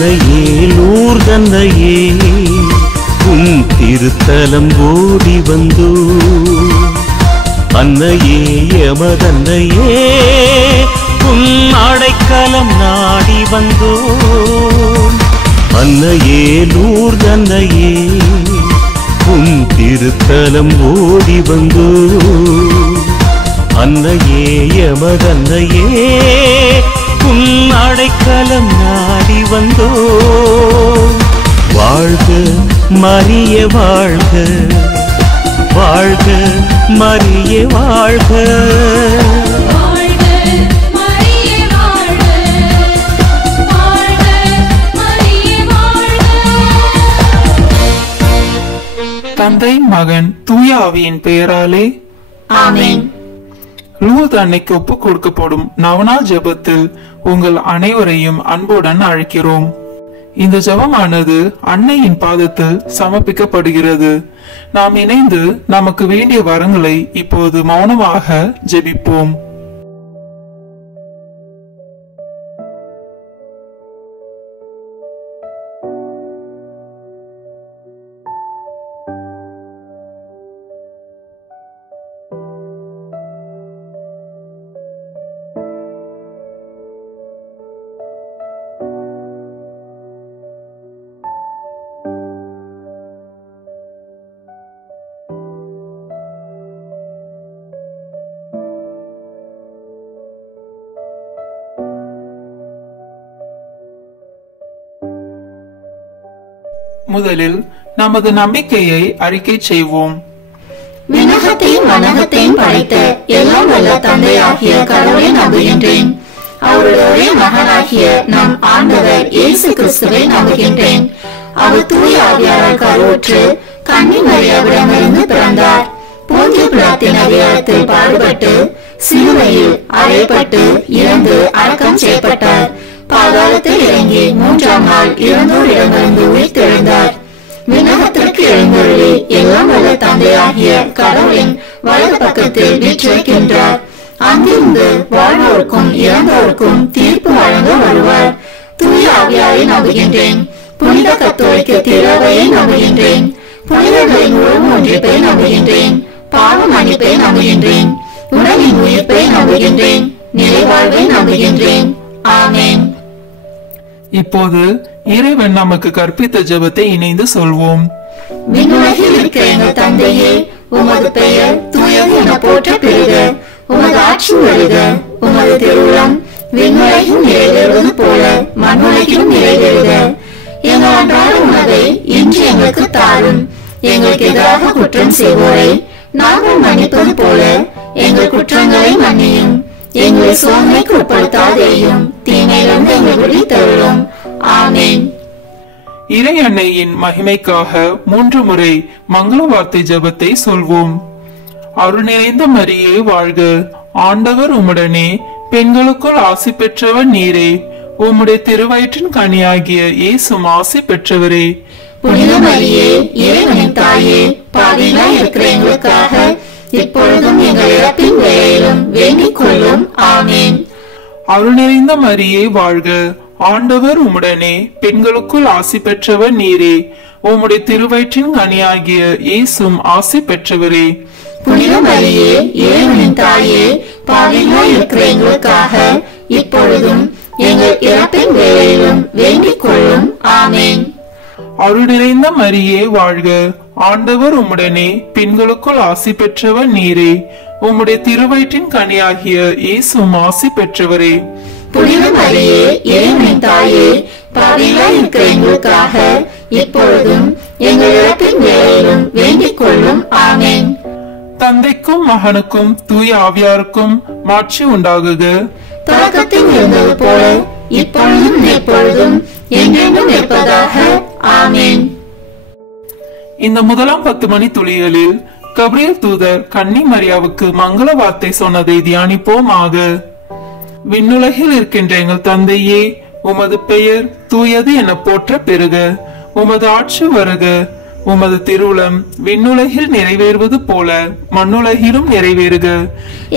அன்னையே லூர்தன்னையே உன் திருத்தலம் ஓடி வந்தோ அன்னையே எமதன்னையே உன் அடைக்கலம் நாடி வந்தோ அன்னையே லூர்தன்னையே உன் திருத்தலம் ஓடி வந்தோ அன்னையே எமதன்னையே உன் அடைக்கலம் நாடி வந்தோ வாழ்க மரியே வாழ்க வாழ்க மரியே வாழ்க தந்தை மகன் தூய ஆவியின் பெயராலே ஆமென். லூர்து அன்னைக்கு ஒப்பு கொடுக்கப்படும் நவநாள் ஜெபத்தில் உங்கள் அனைவரையும் அன்புடன் அழைக்கிறோம். இந்த ஜெபமானது அன்னையின் பாதத்தில் சமர்ப்பிக்கப்படுகிறது. நாம் இணைந்து நமக்கு வேண்டிய வரங்களை இப்போது மௌனமாக ஜெபிப்போம். முதலில் நமது நம்பிக்கையை அறிக்கை செய்வோம். விண்ணகத்தையும் மனகத்தையும் படைத்த எல்லாம் வல்ல தந்தையாகிய கடவுளை நம்புகின்றேன். அவருடைய ஒரே மகனாகிய நம் ஆண்டவர் இயேசு கிறிஸ்துவை நம்புகின்றேன். அவர் தூய ஆவியாரால் கருவுற்று கன்னி மரியாவிடமிருந்து பிறந்தார். போந்திய பிலாத்தின் அதிகாரத்தில் பாடுபட்டு சிலுவையில் அறையப்பட்டு இறந்து அடக்கம் செய்யப்பட்டார். பாதாளத்தில் இறங்கி 3ஆம் நாள் இறந்தோரிடமிருந்து உயிர்த்தெழுந்தார். விண்ணகத்திற்கு எழுந்தருளி எல்லாம் வல்ல தந்தையாகிய கடவுளின் வலது பக்கத்தில் வீற்றிருக்கின்றார். அங்கிருந்து வாழ்வோருக்கும் இறந்தோருக்கும் தீர்ப்பு வழங்க வருவார். தூய ஆவியாரை நம்புகின்றேன். புனித கத்தோலிக்க திருவையை நம்புகின்றேன். புனிதர்களின் உறவு ஒன்றிப்பை நம்புகின்றேன். பாவ மன்னிப்பை நம்புகின்றேன். உடலின் உயிர்ப்பை நம்புகின்றேன். நிலைவாழ்வை நம்புகின்றேன். ஆமென். இப்போது இறைவன் நமக்கு கற்பித்த ஜெபத்தை இணைந்து சொல்வோம். விண்ணுலகில் இருக்கிற எங்கள் தந்தையே, உமது பெயர் தூயது என போற்ற பெறுக. உமது ஆட்சி வருக. உமது திருவுளம் விண்ணுலகில் நிறைவேறுவது போல மண்ணுலகிலும் நிறைவேறுக. எங்கள் அன்றாட உணவை இன்று எங்களுக்கு தாரும். எங்களுக்கு எதிராக குற்றம் செய்வோரை நாங்கள் மன்னிப்பது போல எங்கள் குற்றங்களை மன்னியும். எங்களை சோதனைக்கு உட்படுத்தாதேயும், தீமையிலிருந்து எங்களை விடுவித்தருளும். ஆமென். இறை அன்னையின் மகிமைக்காக 3 முறை மங்கள வார்த்தை ஜெபத்தை சொல்வோம். அருள் நிறைந்த மரியே வாழ்க. ஆண்டவர் உம்முடனே, பெண்களுக்குள் ஆசி பெற்றவர் நீரே. உம்முடைய திருவயிற்றின் கனியாகிய இயேசும் ஆசி பெற்றவரே. புனித மரியே, இறைவனின் தாயே, பாவிகளாய் இருக்கிற எங்களுக்காக இப்பொழுதும் எங்கள் இறப்பின் வேளையிலும் வேண்டிக் கொள்ளும். ஆமென். அருள் நிறைந்த மரியே வாழ்க. ஆண்டவர் உம்முடனே, பெண்களுக்குள் ஆசி பெற்றவர் நீரே. உம்முடைய திருவயிற்றின் கனியாகிய இயேசும் ஆசி பெற்றவரே. புனித மரியே, இறைவனின் தாயே, பாவிகளாய் இருக்கிற எங்களுக்காக இப்பொழுதும் எங்கள் இறப்பின் வேளையிலும் வேண்டிக் கொள்ளும். ஆமென். அருள் நிறைந்த மரியே வாழ்க. ஆண்டவர் உம்முடனே, பெண்களுக்குள் ஆசி பெற்றவர் நீரே. உம்முடைய திருவயிற்றின் கனியாகிய இயேசும் ஆசி பெற்றவரே. புனித மரியே, இறைவனின் தாயே, பாவிகளாய் இருக்கிற எங்களுக்காக இப்பொழுதும் எங்கள் இறப்பின் வேளையிலும் வேண்டிக் கொள்ளும். ஆமென். தந்தைக்கும் மகனுக்கும் தூய ஆவியாருக்கும் மாட்சி உண்டாகுக. தொடக்கத்தில் இருந்தது போல இப்பொழுதும் எப்பொழுதும் என்றென்றும் இருப்பதாக. ஆமென். இந்த முதலாம் 10 மணி துளிகளில் கபிரியேல் தூதர் கன்னி மரியாவுக்கு மங்கள வார்த்தை சொன்னதை தியானிப்போமாக. விண்ணுலகில் இருக்கின்ற எங்கள் தந்தையே, உமது பெயர் தூயது என போற்ற பெறுக. உமது ஆட்சி வருக. உமது திருவுளம் விண்ணுலகில் நிறைவேறுவது போல மண்ணுலகிலும் நிறைவேறுக.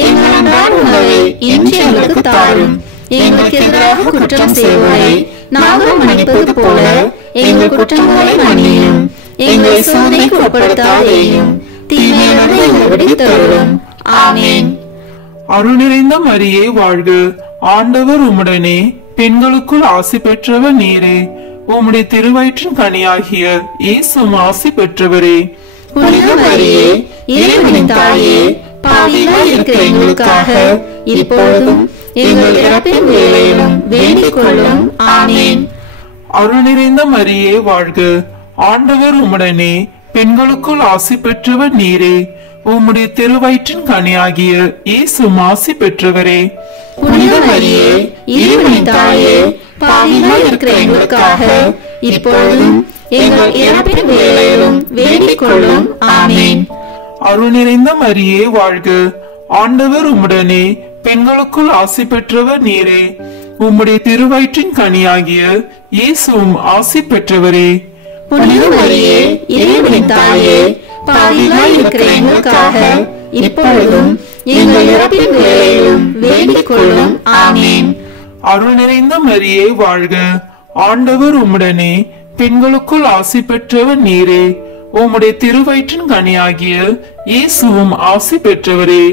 எங்கள் அன்றாட உணவை இன்று எங்களுக்கு தாரும். எங்களுக்கு எதிராக குற்றம் செய்வோரை நாங்கள் மன்னிப்பது போல எங்கள் குற்றங்களை மன்னியும். எங்களை சோதனைக்கு உட்படுத்தாதேயும், தீமையிலிருந்து எங்களை விடுவித்தருளும். ஆமென். அருள் நிறைந்த மரியே வாழ்க, ஆண்டவர் உம்முடனே, பெண்களுக்குள் ஆசி பெற்றவர் நீரே. உம்முடைய திருவயிற்றின் கனியாகிய இயேசுவும் ஆசி பெற்றவரே. புனித மரியே, இறைவனின் தாயே, பாவிகளாய் இருக்கிற எங்களுக்காக இப்பொழுதும் எங்கள் இறப்பின் வேளையிலும் வேண்டிக் கொள்ளும். ஆமென். அருள் நிறைந்த மரியே வாழ்க, ஆண்டவர் உம்முடனே, பெண்களுக்குள் ஆசி பெற்றவர் நீரே. உம்முடைய திருவயிற்றின் கனியாகிய இயேசுவும் ஆசி பெற்றவரே. புனித மரியே, இறைவனின் தாயே, பாவிகளாய் இருக்கிற எங்களுக்காக இப்பொழுதும் எங்கள் இறப்பின் வேளையிலும் வேண்டிக் கொள்ளும். ஆமென். அருள் நிறைந்த மரியே வாழ்க, ஆண்டவர் உம்முடனே, பெண்களுக்குள் ஆசி பெற்றவர் நீரே. உம்முடைய திருவயிற்றின் கனியாகிய இயேசுவும் ஆசி பெற்றவரே. புனித மரியே, இறைவனின் தாயே, பாவிகளாய் இருக்கிற எங்களுக்காக இப்பொழுதும் எங்கள் இறப்பின் வேளையிலும் வேண்டிக் கொள்ளும். ஆமென். அருள் நிறைந்த மரியே வாழ்க, ஆண்டவர் உம்முடனே, பெண்களுக்குள் ஆசி பெற்றவர் நீரே. உம்முடைய திருவயிற்றின் கனியாகிய இயேசுவும் ஆசி பெற்றவரே.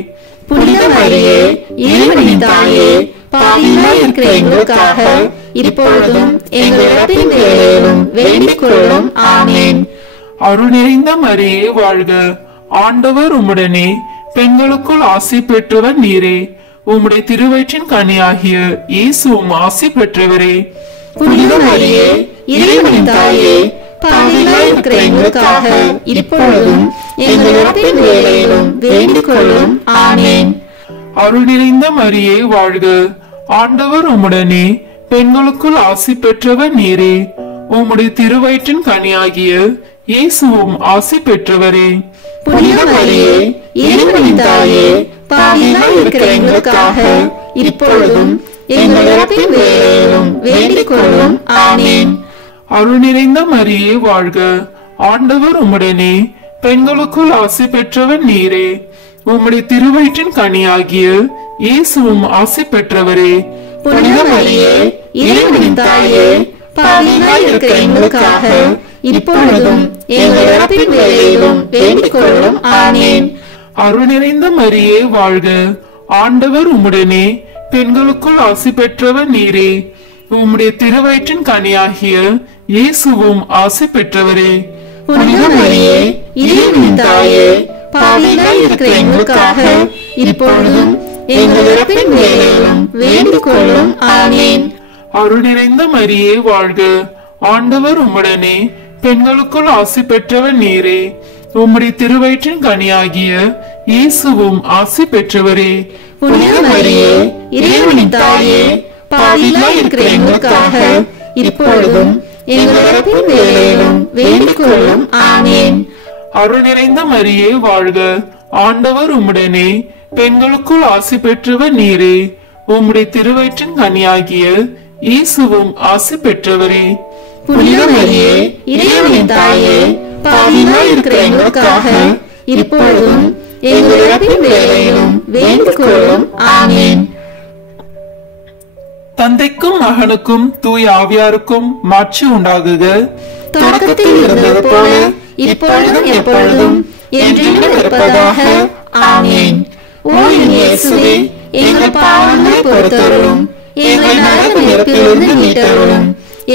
புனித மரியே, இறைவனின் தாயே, பாவிகளாய் இருக்கிற எங்களுக்காக இப்பொழுதும் எங்கள் இறப்பின் வேளையிலும் வேண்டிக் கொள்ளும். ஆமென். அருள் நிறைந்த மரியே வாழ்க, ஆண்டவர் உம்முடனே, பெண்களுக்குள் ஆசி பெற்றவர் நீரே. உம்முடைய திருவயிற்றின் கனியாகிய இயேசுவும் ஆசி பெற்றவரே. புனித மரியே, இறைவனின் தாயே, பாவிகளாய் இருக்கிற எங்களுக்காக இப்பொழுதும் எங்கள் இறப்பின் வேளையிலும் வேண்டிக் கொள்ளும். ஆமென். அருள் நிறைந்த மரியே வாழ்க, ஆண்டவர் உம்முடனே, பெண்களுக்குள் ஆசி பெற்றவர் நீரே. உம்முடைய திருவயிற்றின் கனியாகிய இயேசுவும் ஆசி பெற்றவரே. புனித மரியே, இறைவனின் தாயே, பாவிகளாய் இருக்கிற எங்களுக்காக இப்பொழுதும் எங்கள் இறப்பின் வேளையிலும் வேண்டிக் கொள்ளும். ஆமென். அருள் நிறைந்த மரியே வாழ்க, ஆண்டவர் உம்முடனே, பெண்களுக்குள் ஆசி பெற்றவர் நீரே. உம்முடைய திருவயிற்றின் கனியாகிய இயேசுவும் ஆசி பெற்றவரே. புனித மரியே, இறைவனின் தாயே, பாவிகளாய் இருக்கிற எங்களுக்காக இப்பொழுதும் எங்கள் இறப்பின் வேளையிலும் வேண்டிக் கொள்ளும். ஆமென். அருள் நிறைந்த மரியே வாழ்க, ஆண்டவர் உம்முடனே, பெண்களுக்குள் ஆசி பெற்றவர் நீரே. உம்முடைய திருவயிற்றின் கனியாகிய இயேசுவும் ஆசி பெற்றவரே. புனித மரியே, இறைவனின் தாயே, பாவிகளாய் இருக்கிற எங்களுக்காக இப்பொழுதும் எங்கள் இறப்பின் வேளையிலும் வேண்டிக் கொள்ளும். ஆமென். அருள் நிறைந்த மரியே வாழ்க, ஆண்டவர் உம்முடனே, பெண்களுக்குள் ஆசி பெற்றவர் நீரே. உம்முடைய திருவயிற்றின் கனியாகிய இயேசுவும் ஆசி பெற்றவரே. புனித மரியே, இறைவனின் தாயே, பாவிகளாய் இருக்கிற எங்களுக்காக இப்பொழுதும் எங்கள் இறப்பின் வேளையிலும் வேண்டிக் கொள்ளும். ஆமென். அருள் நிறைந்த மரியே வாழ்க, ஆண்டவர் உம்முடனே, பெண்களுக்குள் ஆசி பெற்றவர் நீரே. உம்முடைய திருவயிற்றின் கனியாகிய இயேசுவும் ஆசி பெற்றவரே. புனித மரியே, இறைவனின் தாயே, பாவிகளாய் இருக்கிற எங்களுக்காக இப்பொழுதும் எங்கள் இறப்பின் வேளையிலும் வேண்டிக் கொள்ளும். ஆமென். தந்தைக்கும் மகனுக்கும் தூய ஆவியாருக்கும் மாட்சி உண்டாகுக. தொடக்கத்தில் இருந்தது போல இப்பொழுதும் எப்பொழுதும் என்றென்றும் இருப்பதாக. ஆமென். ஓ என் இயேசுவே, எங்கள் பாவங்களை பொறுத்தருளும், எங்களை நரக நெருப்பிலிருந்து மீட்டருளும்,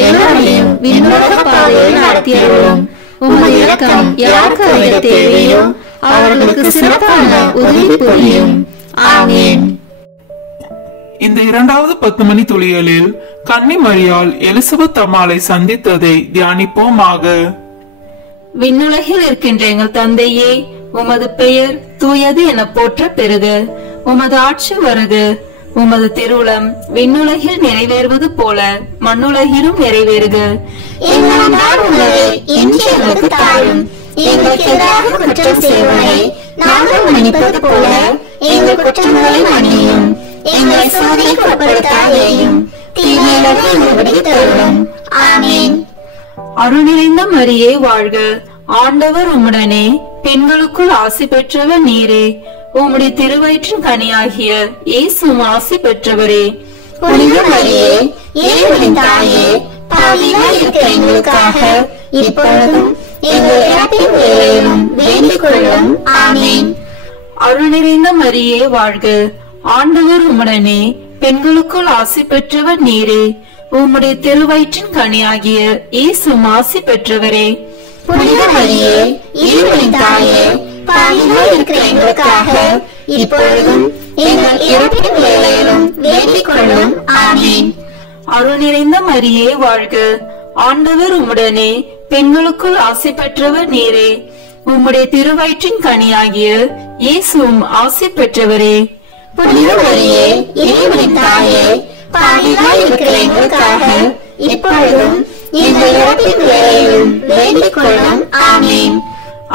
எங்களையும் விண்ணுலக பாதையில் நடத்தியருளும். உமது இரக்கம் யாருக்கு அதிக தேவையோ அவர்களுக்கு சிறப்பான உதவி புரியும். ஆமென். இந்த இரண்டாவது 10 மணி துளிகளில் கன்னி மரியாள் எலிசபெத் அம்மாளை சந்தித்ததை தியானிப்போமாக. விண்ணுலகில் இருக்கின்ற எங்கள் தந்தையே, உமது பெயர் தூயது என போற்ற பெறுக. உமது ஆட்சி வருக. உமது திருவுளம் விண்ணுலகில் நிறைவேறுவது போல மண்ணுலகிலும் நிறைவேறுக. எங்கள் அன்றாட உணவை இன்று எங்களுக்கு தாரும். எங்களுக்கு எதிராக குற்றம் செய்வோரை நாங்கள் மன்னிப்பது போல எங்கள் குற்றங்களை மன்னியும். எங்களை சோதனைக்கு உட்படுத்தாதேயும், தீமையிலிருந்து எங்களை விடுவித்தருளும். ஆமென். அருள் நிறைந்த மரியே வாழ்க, ஆண்டவர் உம்முடனே, பெண்களுக்குள் ஆசி பெற்றவர் நீரே. உம்முடைய திருவயிற்றின் கனியாகிய இயேசுவும் ஆசி பெற்றவரே. புனித மரியே இறைவனின் தாயே பாவிகளாய் இருக்கிற எங்களுக்காக இப்பொழுதும் எங்கள் இறப்பின் வேளையிலும் வேண்டிக் கொள்ளும். ஆமென். அருள் நிறைந்த மரியே வாழ்க, ஆண்டவர் உம்முடனே, பெண்களுக்குள் ஆசி பெற்றவர் நீரே. உம்முடைய திருவயிற்றின் கனியாகிய இயேசுவும் ஆசி பெற்றவரே. புனித மரியே இறைவனின் தாயே பாவிகளாய் இருக்கிற எங்களுக்காக இப்பொழுதும் எங்கள் இறப்பின் வேளையிலும் வேண்டிக் கொள்ளும். ஆமென். அருள் நிறைந்த மரியே வாழ்க, ஆண்டவர் உம்முடனே, பெண்களுக்குள் ஆசி பெற்றவர் நீரே. உம்முடைய திருவயிற்றின் கனியாகிய இயேசுவும் ஆசி பெற்றவரே. புனித மரியே இறைவனின் தாயே பாவிகளாய் இருக்கிற எங்களுக்காக இப்பொழுதும் எங்கள் இறப்பின் வேளையிலும் வேண்டிக் கொள்ளும். ஆமென்.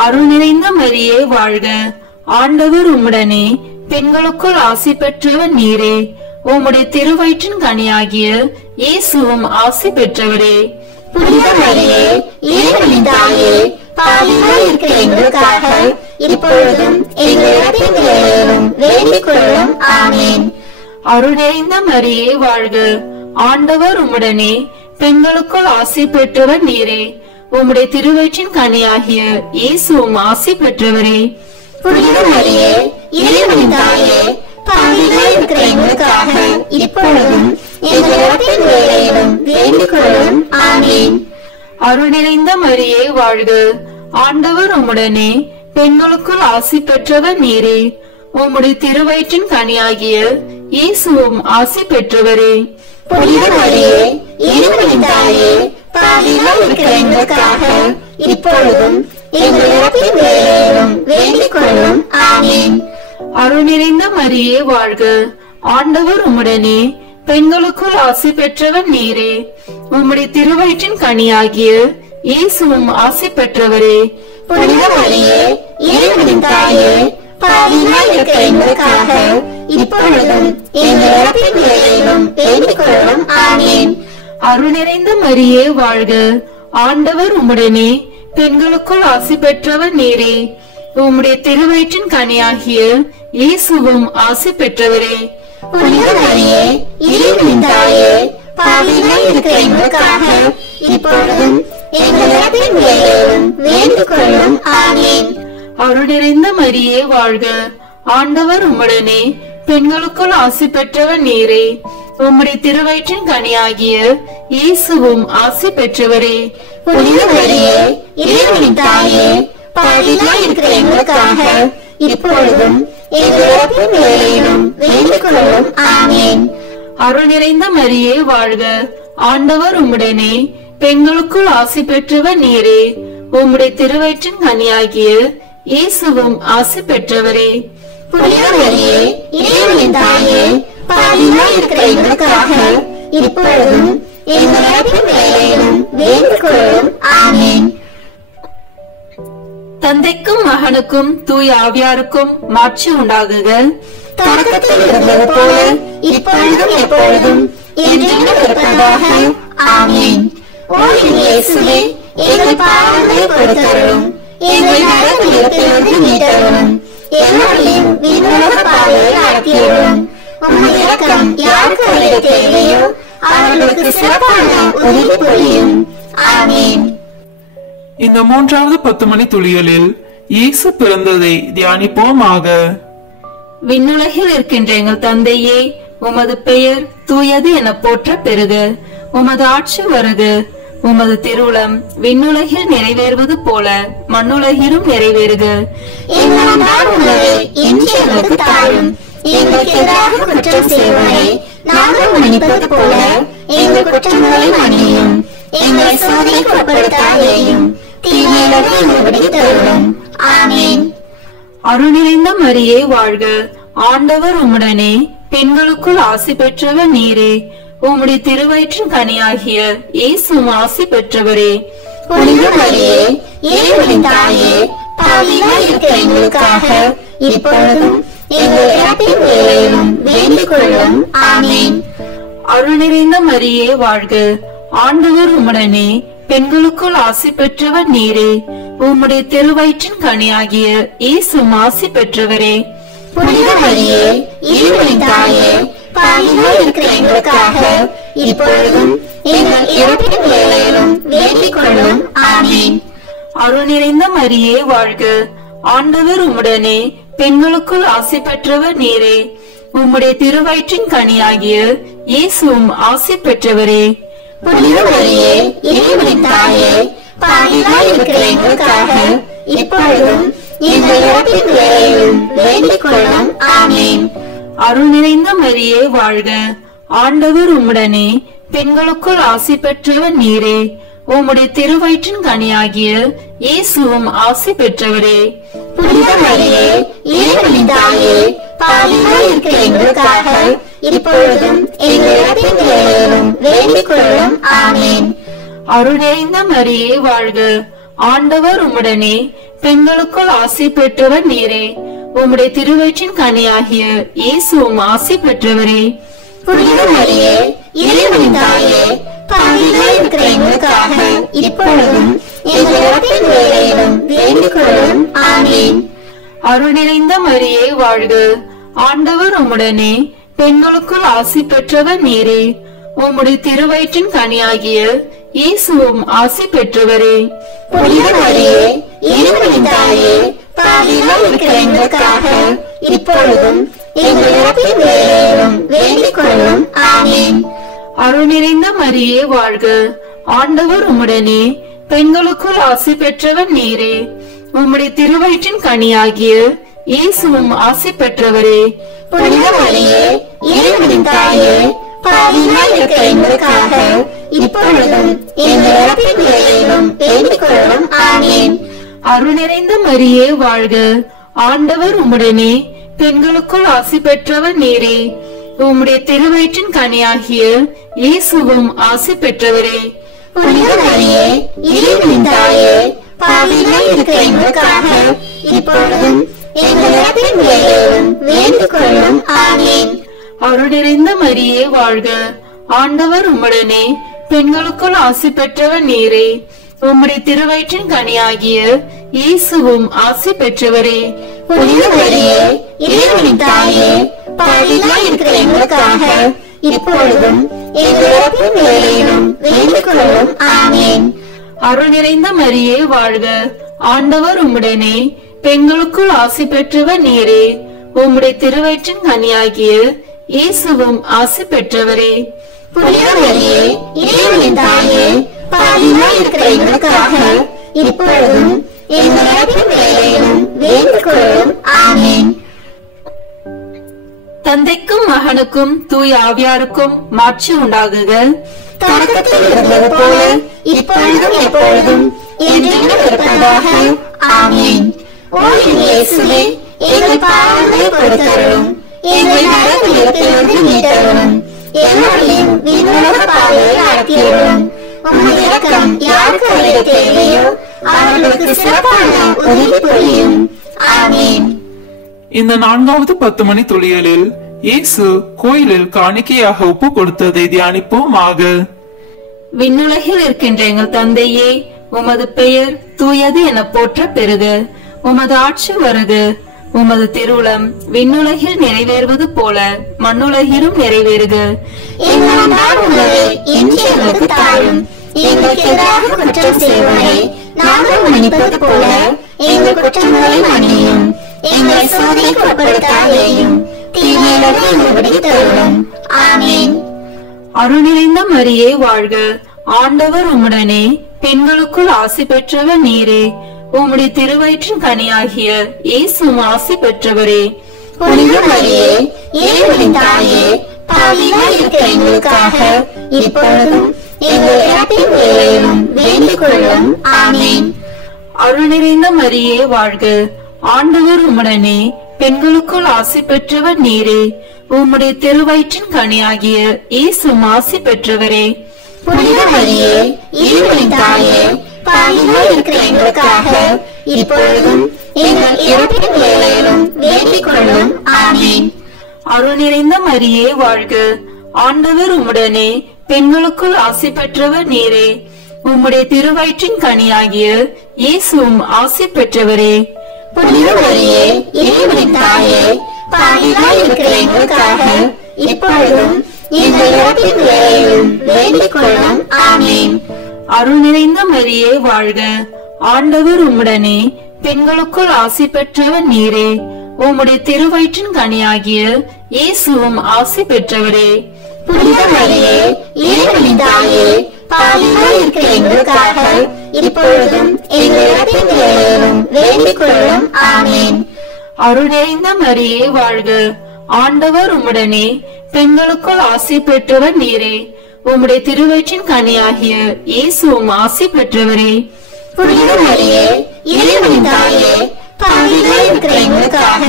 அருள் நிறைந்த மரியே வாழ்க, ஆண்டவர் உம்முடனே, பெண்களுக்குள் ஆசி பெற்றவர் நீரே. உம்முடைய திருவயிற்றின் கனியாகிய இயேசுவும் ஆசி பெற்றவரே. புனித மரியே இறைவனின் தாயே பாவிகளாய் இருக்கிற எங்களுக்காக இப்பொழுதும் எங்கள் இறப்பின் வேளையிலும் வேண்டிக் கொள்ளும். ஆமென். அருள் நிறைந்த மரியே வாழ்க, ஆண்டவர் உம்முடனே, பெண்களுக்குள் ஆசி பெற்றவர் நீரே. உம்முடைய திருவயிற்றின் கனியாகிய இயேசுவும் ஆசி பெற்றவரே. புனித மரியே இறைவனின் தாயே பாவிகளாய் இருக்கிற எங்களுக்காக இப்பொழுதும் எங்கள் இறப்பின் வேளையிலும் வேண்டிக் கொள்ளும். ஆமென். அருள் நிறைந்த மரியே வாழ்க, ஆண்டவர் உம்முடனே, பெண்களுக்குள் ஆசி பெற்றவர் நீரே. உம்முடைய திருவயிற்றின் கனியாகிய இயேசுவும் ஆசி பெற்றவரே. புனித மரியே இறைவனின் தாயே பாவிகளாய் இருக்கிற எங்களுக்காக இப்பொழுதும் எங்கள் இறப்பின் வேளையிலும் வேண்டிக் கொள்ளும். ஆமென். அருள் நிறைந்த மரியே வாழ்க, ஆண்டவர் உம்முடனே, பெண்களுக்குள் ஆசி பெற்றவர் நீரே. உம்முடைய திருவயிற்றின் கனியாகிய இயேசுவும் ஆசி பெற்றவரே. புனித மரியே இறைவனின் தாயே பாவிகளாய் இருக்கிற எங்களுக்காக இப்பொழுதும் எங்கள் இறப்பின் வேளையிலும் வேண்டிக் கொள்ளும். ஆமென். அருள் நிறைந்த மரியே வாழ்க, ஆண்டவர் உம்முடனே, பெண்களுக்குள் ஆசி பெற்றவர் நீரே. உம்முடைய திருவயிற்றின் கனியாகிய இயேசுவும் ஆசி பெற்றவரே. புனித மரியே இறைவனின் தாயே பாவிகளாய் இருக்கிற எங்களுக்காக இப்பொழுதும் எங்கள் இறப்பின் வேளையிலும் வேண்டிக் கொள்ளும். ஆமென். அருள் நிறைந்த மரியே வாழ்க, ஆண்டவர் உம்முடனே, பெண்களுக்குள் ஆசி பெற்றவர் நீரே. உம்முடைய திருவயிற்றின் கனியாகிய இயேசுவும் ஆசி பெற்றவரே. புனித மரியே இறைவனின் தாயே பாவிகளாய் இருக்கிற எங்களுக்காக இப்பொழுதும் எங்கள் இறப்பின் வேளையிலும் வேண்டிக் கொள்ளும். ஆமென். அருள் நிறைந்த மரியே வாழ்க, ஆண்டவர் உம்முடனே, பெண்களுக்குள் ஆசி பெற்றவர் நீரே. உம்முடைய திருவயிற்றின் கனியாகிய இயேசுவும் ஆசி பெற்றவரே. புனித மரியே இறைவனின் தாயே பாவிகளாய் இருக்கிற எங்களுக்காக இப்பொழுதும் எங்கள் இறப்பின் வேளையிலும் வேண்டிக் கொள்ளும். ஆமென். தந்தைக்கும் மகனுக்கும் தூய ஆவியாருக்கும் மாட்சி உண்டாகுக. தொடக்கத்தில் இருந்தது போல இப்பொழுதும் எப்பொழுதும் என்றென்றும் இருப்பதாக. ஆமென். ஓ என் இயேசுவே, எங்கள் பாவங்களை பொறுத்தருளும், எங்கள் நரகத்திலிருந்து மீட்டருளும், எல்லோரையும் விண்ணுலக பாதையில் நடத்தியருளும். உமது இரக்கம் யாருக்கு அதிக தேவையோ அவர்களுக்கு சிறப்பான உதவி புரியும். ஆமென். இந்த மூன்றாவது 10 மணி துளிகளில் இயேசு பிறந்ததை தியானிப்போமாக. விண்ணுலகில் இருக்கின்ற எங்கள் தந்தையே, உமது பெயர் தூயது என போற்ற பெறுக. உமது ஆட்சி வருக. உமது திருவுளம் விண்ணுலகில் நிறைவேறுவது போல மண்ணுலகிலும் நிறைவேறுக. எங்கள் அன்றாட உணவை இன்று எங்களுக்கு தாரும். எங்களுக்கு எதிராக குற்றம் செய்வோரை நாங்கள் மன்னிப்பது போல எங்கள் குற்றங்களை மன்னியும். எங்களை சோதனைக்கு உட்படுத்தாதேயும், தீமையிலிருந்து எங்களை விடுவித்தருளும். ஆமென். அருள் நிறைந்த மரியே வாழ்க, ஆண்டவர் உம்முடனே, பெண்களுக்குள் ஆசி பெற்றவர் நீரே. உம்முடைய திருவயிற்றின் கனியாகிய இயேசுவும் ஆசி பெற்றவரே. புனித மரியே இறைவனின் தாயே பாவிகளாய் இருக்கிற எங்களுக்காக இப்பொழுதும் எங்கள் இறப்பின் வேளையிலும் வேண்டிக் கொள்ளும். ஆமென். அருள் நிறைந்த மரியே வாழ்க, ஆண்டவர் உம்முடனே, பெண்களுக்குள் ஆசி பெற்றவர் நீரே. உம்முடைய திருவயிற்றின் கனியாகிய இயேசுவும் ஆசி பெற்றவரே. புனித மரியே இறைவனின் தாயே பாவிகளாய் இருக்கிற எங்களுக்காக இப்பொழுதும் எங்கள் இறப்பின் வேளையிலும் வேண்டிக் கொள்ளும். ஆமென். அருள் நிறைந்த மரியே வாழ்க, ஆண்டவர் உம்முடனே, பெண்களுக்குள் ஆசி பெற்றவர் நீரே. உம்முடைய திருவயிற்றின் கனியாகிய இயேசுவும் ஆசி பெற்றவரே. புனித மரியே, இறைவனின் தாயே, பாவிகளாய் இருக்கிற எங்களுக்காக இப்பொழுதும் எங்கள் இறப்பின் வேளையிலும் வேண்டிக் கொள்ளும். ஆமென். அருள் நிறைந்த மரியே வாழ்க, ஆண்டவர் உம்முடனே, பெண்களுக்குள் ஆசி பெற்றவர் நீரே. உம்முடைய திருவயிற்றின் கனியாகிய இயேசுவும் ஆசி பெற்றவரே. புனித மரியே, இறைவனின் தாயே, பாவிகளாய் இருக்கிற எங்களுக்காக இப்பொழுதும் எங்கள் இறப்பின் வேளையிலும் வேண்டிக் கொள்ளும். ஆமென். அருள் நிறைந்த மரியே வாழ்க, ஆண்டவர் உம்முடனே, பெண்களுக்குள் ஆசி பெற்றவர் நீரே. உம்முடைய திருவயிற்றின் கனியாகிய இயேசுவும் ஆசி பெற்றவரே. புனித மரியே, இறைவனின் தாயே, பாவிகளாய் இருக்கிற எங்களுக்காக இப்பொழுதும் எங்கள் இறப்பின் வேளையிலும் வேண்டிக் கொள்ளும். ஆமென். அருள் நிறைந்த மரியே வாழ்க, ஆண்டவர் உம்முடனே, பெண்களுக்குள் ஆசி பெற்றவர் நீரே. உம்முடைய திருவயிற்றின் கனியாகிய இயேசுவும் ஆசி பெற்றவரே. புனித மரியே, இறைவனின் தாயே, பாவிகளாய் இருக்கிற எங்களுக்காக இப்பொழுதும் எங்கள் இறப்பின் வேளையிலும் வேண்டிக் கொள்ளும். ஆமென். அருள் நிறைந்த மரியே வாழ்க, ஆண்டவர் உம்முடனே, பெண்களுக்குள் ஆசி பெற்றவர் நீரே. உம்முடைய திருவயிற்றின் கனியாகிய இயேசுவும் ஆசி பெற்றவரே. புனித மரியே, இறைவனின் தாயே, பாவிகளாய் இருக்கிற எங்களுக்காக இப்பொழுதும் எங்கள் இறப்பின் வேளையிலும் வேண்டிக் கொள்ளும். ஆமென். அருள் நிறைந்த மரியே வாழ்க, ஆண்டவர் உம்முடனே, பெண்களுக்குள் ஆசி பெற்றவர் நீரே. உம்முடைய திருவயிற்றின் கனியாகிய இயேசுவும் ஆசி பெற்றவரே. புனித மரியே, இறைவனின் தாயே, பாவிகளாய் இருக்கிற எங்களுக்காக இப்பொழுதும் எங்கள் இறப்பின் வேளையிலும் வேண்டிக் கொள்ளும். ஆமென். அருள் நிறைந்த மரியே வாழ்க, ஆண்டவர் உம்முடனே, பெண்களுக்குள் ஆசி பெற்றவர் நீரே. உம்முடைய திருவயிற்றின் கனியாகிய இயேசுவும் ஆசி பெற்றவரே. புனித மரியே, இறைவனின் தாயே, பாவிகளாய் இருக்கிற எங்களுக்காக இப்பொழுதும் எங்கள் இறப்பின் வேளையிலும் வேண்டிக் கொள்ளும். ஆமென். அருள் நிறைந்த மரியே வாழ்க, ஆண்டவர் உம்முடனே, பெண்களுக்குள் ஆசி பெற்றவர் நீரே. உம்முடைய திருவயிற்றின் கனியாகிய இயேசுவும் ஆசி பெற்றவரே. புனித மரியே, இறைவனின் தாயே, பாவிகளாய் இருக்கிற எங்களுக்காக இப்பொழுதும் எங்கள் இறப்பின் வேளையிலும் வேண்டிக் கொள்ளும். ஆமென். தந்தைக்கும் மகனுக்கும் தூய ஆவியாருக்கும் மாட்சி உண்டாகுக. தொடக்கத்தில் இருந்தது போல இப்பொழுதும் எப்பொழுதும் என்றென்றும் இருப்பதாக. ஆமென். ஓ என் இயேசுவே, எங்கள் பாவங்களை பொறுத்தருளும், எங்கள் நரகத்திலிருந்து மீட்டருளும், எல்லோரையும் விண்ணுலக பாதையை நடத்தியருளும். உமது இரக்கம் யாருக்கு அதிக தேவையோ அவர்களுக்கு சிறப்பான உதவி புரியும். ஆமென். இந்த 4வது 10 மணி துளியலில் இயேசு கோயிலில் காணிக்கையாக ஒப்பு கொடுத்ததை தியானிப்போமாக. விண்ணுலகில் இருக்கின்ற எங்கள் தந்தையே, உமது பெயர் தூயது என போற்ற பெறுக. உமது ஆட்சி வருக. உமது திருவுளம் விண்ணுலகில் நிறைவேறுவது போல மண்ணுலகிலும் நிறைவேறுக. எங்கள் அன்றாட உணவை இன்று எங்களுக்கு தாரும். எங்களுக்கு எதிராக குற்றம் செய்வோரை நாங்கள் மன்னிப்பது போல எங்கள் குற்றங்களை மன்னியும். எங்களை சோதனைக்கு உட்படுத்தாதேயும், தீமையிலிருந்து எங்களை விடுவித்தருளும். ஆமென். அருள் நிறைந்த மரியே வாழ்க, ஆண்டவர் உம்முடனே, பெண்களுக்குள் ஆசி பெற்றவர் நீரே. உம்முடைய திருவயிற்றின் கனியாகிய இயேசுவும் ஆசி பெற்றவரே. புனித மரியே, இறைவனின் தாயே, பாவிகளாய் இருக்கிற எங்களுக்காக இப்பொழுதும் எங்கள் இறப்பின் வேளையிலும் வேண்டிக் கொள்ளும். ஆமென். அருள் நிறைந்த மரியே வாழ்க, ஆண்டவர் உம்முடனே, பெண்களுக்குள் ஆசி பெற்றவர் நீரே. உம்முடைய திருவயிற்றின் கனியாகிய இயேசுவும் ஆசி பெற்றவரே. புனித மரியே, இறைவனின் தாயே, பாவிகளாய் இருக்கிற எங்களுக்காக இப்பொழுதும் எங்கள் இறப்பின் வேளையிலும் வேண்டிக் கொள்ளும். ஆமென். அருள் நிறைந்த மரியே வாழ்க, ஆண்டவர் உம்முடனே, பெண்களுக்குள் ஆசி பெற்றவர் நீரே. உம்முடைய திருவயிற்றின் கனியாகிய இயேசுவும் ஆசி பெற்றவரே. புனித மரியே, இறைவனின் தாயே, பாவிகளாய் இருக்கிற எங்களுக்காக இப்பொழுதும் எங்கள் இறப்பின் வேளையிலும் வேண்டிக் கொள்ளும். ஆமென். அருள் நிறைந்த மரியே வாழ்க, ஆண்டவர் உம்முடனே, பெண்களுக்குள் ஆசி பெற்றவர் நீரே. உம்முடைய திருவயிற்றின் கனியாகிய இயேசுவும் ஆசி பெற்றவரே. புனித மரியே, இறைவனின் தாயே, பாவிகளாய் இருக்கிற எங்களுக்காக இப்பொழுதும் எங்கள் இறப்பின் வேளையிலும் வேண்டிக் கொள்ளும். ஆமென். அருள் நிறைந்த மரியே வாழ்க, ஆண்டவர் உம்முடனே, பெண்களுக்குள் ஆசி பெற்றவர் நீரே. உம்முடைய திருவயிற்றின் கனியாகிய இயேசுவும் ஆசி பெற்றவரே. புனித மரியே, இறைவனின் தாயே, பாவிகளாய் இருக்கிற எங்களுக்காக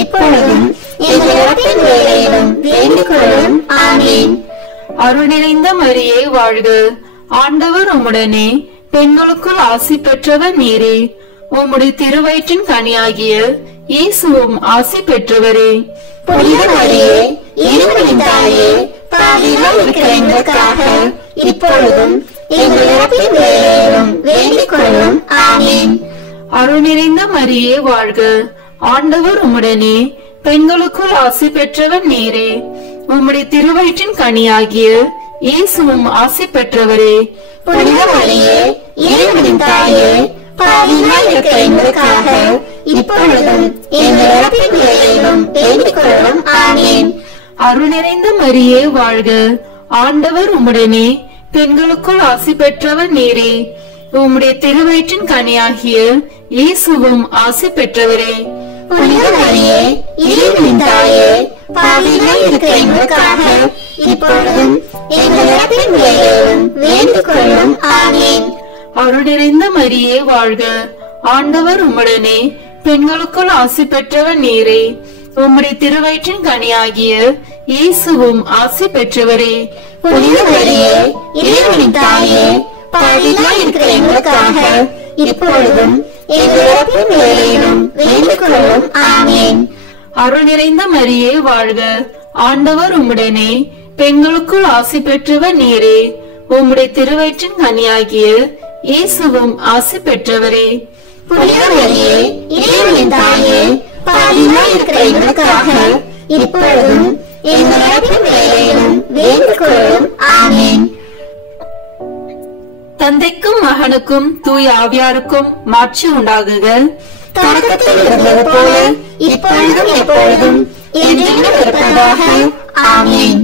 இப்பொழுதும் எங்கள் இறப்பின் வேளையிலும் வேண்டிக் கொள்ளும். ஆமென். அருள் நிறைந்த மரியே வாழ்க, ஆண்டவர் உம்முடனே, பெண்களுக்குள் ஆசி பெற்றவர் நீரே. உம்முடைய திருவயிற்றின் கனியாகிய இயேசுவும் ஆசி பெற்றவரே. புனித மரியே, இறைவனின் தாயே, பாவிகளாய் இருக்கிற எங்களுக்காக இப்பொழுதும் எங்கள் இறப்பின் வேளையிலும் வேண்டிக் கொள்ளும். ஆமென். அருள் நிறைந்த மரியே வாழ்க, ஆண்டவர் உம்முடனே, பெண்களுக்குள் ஆசி பெற்றவர் நீரே. உம்முடைய திருவயிற்றின் கனியாகிய இயேசுவும் ஆசி பெற்றவரே. புனித மரியே, இறைவனின் தாயே, பாவிகளாய் இருக்கிற எங்களுக்காக இப்பொழுதும் எங்கள் இறப்பின் வேளையிலும் வேண்டிக் கொள்ளும். ஆமென். அருள் நிறைந்த மரியே வாழ்க, ஆண்டவர் உம்முடனே, பெண்களுக்குள் ஆசி பெற்றவர் நீரே. உம்முடைய திருவயிற்றின் கனியாகிய இயேசுவும் ஆசி பெற்றவரே. புனித மரியே, இறைவனின் தாயே, பாவிகளாய் இருக்கிற எங்களுக்காக இப்பொழுதும் எங்கள் இறப்பின் வேளையிலும் வேண்டிக் கொள்ளும். ஆமென். அருள் நிறைந்த மரியே வாழ்க, ஆண்டவர் உம்முடனே, பெண்களுக்குள் ஆசி பெற்றவர் நீரே. உம்முடைய திருவயிற்றின் கனியாகிய இயேசுவும் ஆசி பெற்றவரே. புனித மரியே, இறைவனின் தாயே, பாவிகளாய் இருக்கிற எங்களுக்காக இப்பொழுதும் எங்கள் இறப்பின் வேளையிலும் வேண்டிக் கொள்ளும். ஆமென். அருள் நிறைந்த மரியே வாழ்க, ஆண்டவர் உம்முடனே, பெண்களுக்குள் ஆசி பெற்றவர் நீரே. உம்முடைய திருவயிற்றின் கனியாகிய இயேசுவும் ஆசி பெற்றவரே. புனித மரியே, இறைவனின் தாயே, பாவிகளாய் இருக்கிற எங்களுக்காக இப்பொழுதும் எங்கள் இறப்பின் வேளையிலும் வேண்டிக் கொள்ளும். ஆமென். தந்தைக்கும் மகனுக்கும் தூய ஆவியாருக்கும் மாட்சி உண்டாகுக. தொடக்கத்தில் இருந்தது போல இப்பொழுதும் எப்பொழுதும் என்றென்றும் இருப்பதாக. ஆமென்.